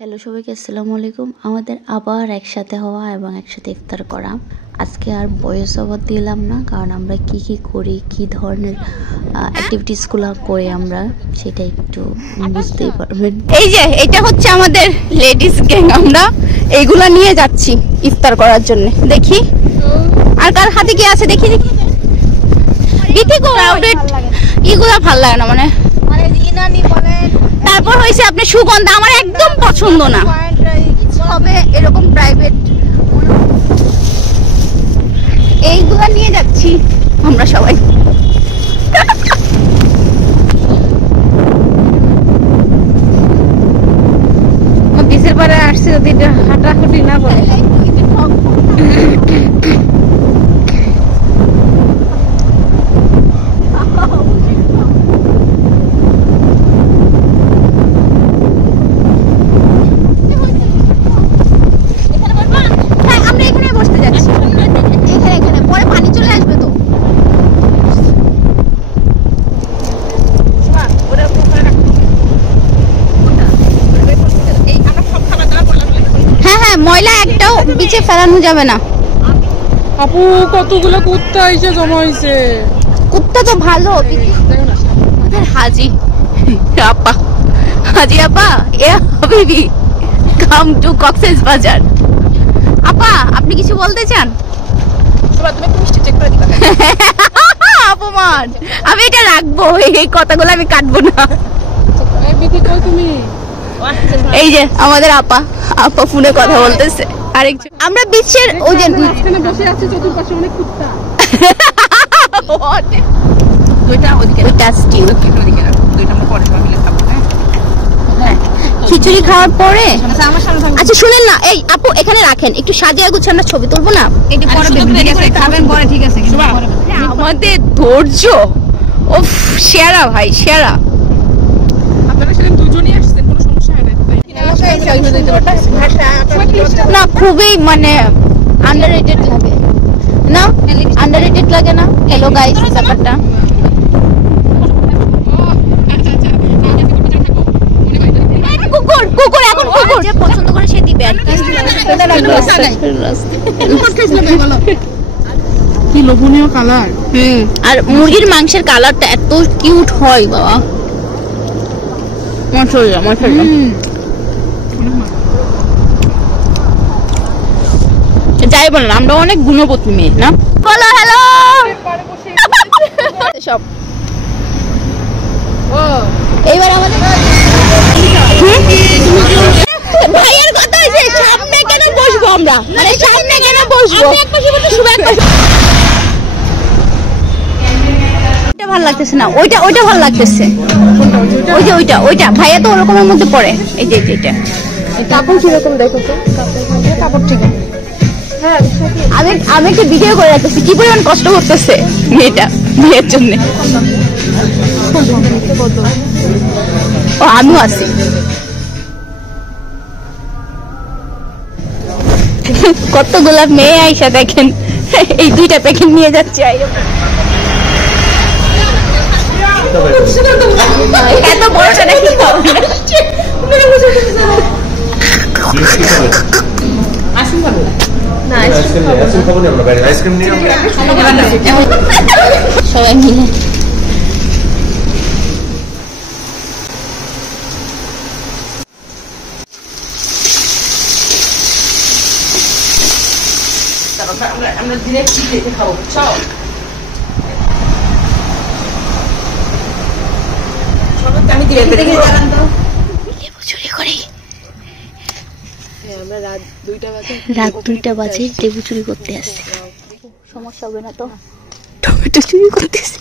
Hello সবাইকে আসসালামু আলাইকুম। আমাদের আবার একসাথে হওয়া এবং একসাথে ইফতার করা। আজকে আর ভয়েস ওভার দিলাম না, কারণ আমরা কি করি, কি ধরনের অ্যাক্টিভিটিসগুলো করি আমরা, সেটা একটু বুঝতেই পারবেন। এই যে এটা হচ্ছে আমাদের লেডিস গ্যাং, আমরা এইগুলা নিয়ে যাচ্ছি ইফতার করার জন্য। দেখি আর কার হাতে কি আছে, দেখি দেখি। এগুলা ভাল লাগে না, মানে তারপর হয়েছে আপনি সুগন্ধ আমার একদম পছন্দ না, হবে এরকম প্রাইভেট। এইগুলা নিয়ে যাচ্ছি আমরা সবাই। বিচের পারে আসছে, যদি হাঁটাহাঁটি না করে। ময়লা একটাও বিচে ফেলানো যাবে না। আপু কতগুলো কুত্তা এসে জমা হয়েছে। কুত্তা তো ভালো। হাজি আপা, হাজি আপা, এ হাবিবি কাম টু কক্সেস বাজার। আপা আপনি কিছু বলতে চান? অপমান, আমি এটা রাখবো, এই কথাগুলো আমি কাটবো না। এই যে আমাদের আপা, আপা ফোনে কথা বলতেছে আরেকজন। আমরা বিচের ওই যে বসে আছে, চতুর্পাশে অনেক কুত্তা। খিচুড়ি খাওয়ার পরে আচ্ছা শুনেন না, এই আপু এখানে রাখেন, একটু সাজিয়ে গুছিয়ে আমরা ছবি তুলবো না? আমাদের ধৈর্য ও সেরা ভাই, সেরা। না খুবই মানে আন্ডাররেটেড লাগে না, আন্ডাররেটেড লাগে না। হ্যালো গাইস, ব্যাপারটা কুকুর কুকুর এখন কুকুর যে পছন্দ করে সে দিবে। কি লোভনীয় কালার। আর মুরগির মাংসের কালারটা এত কিউট হয় বাবা, মাশাআল্লাহ মাশাআল্লাহ। যাই বলেন আমরা অনেক গুণবতী মেয়ে না। বলো হ্যালো সব। এইবার আমাদের ভাইয়ের কথা হইছে সামনে কেন বসবো আমরা, মানে সামনে কেন বসবো? ওইটা ভালো লাগতেছে না, ওইটা ওইটা ভালো লাগতেছে। ওই যে ওইটা ওইটা ভাইয়া তো ওরকমের মধ্যে পড়ে। এই যে এটা কাপড় কিরকম দেখো তো, কাপড় ঠিক আছে। আমি একটা ভিডিও করে রাখতেছি, কি পরিমাণ কষ্ট করতেছে মেয়েটা বিয়ের জন্য। ও আমিও আছি। কতগুলা মেয়ে আইসা দেখেন এই দুইটা প্যাকেট নিয়ে যাচ্ছে। এত বড়টা নাকি সবাই মিলে আমরা ডিরেক্ট খাবো। আমি লেবু চুরি করি। আমরা রাত 2টা বাজে লেবু চুরি করতে আসছে। সমস্যা হবে না তো? টমেটো চুরি করতেছি।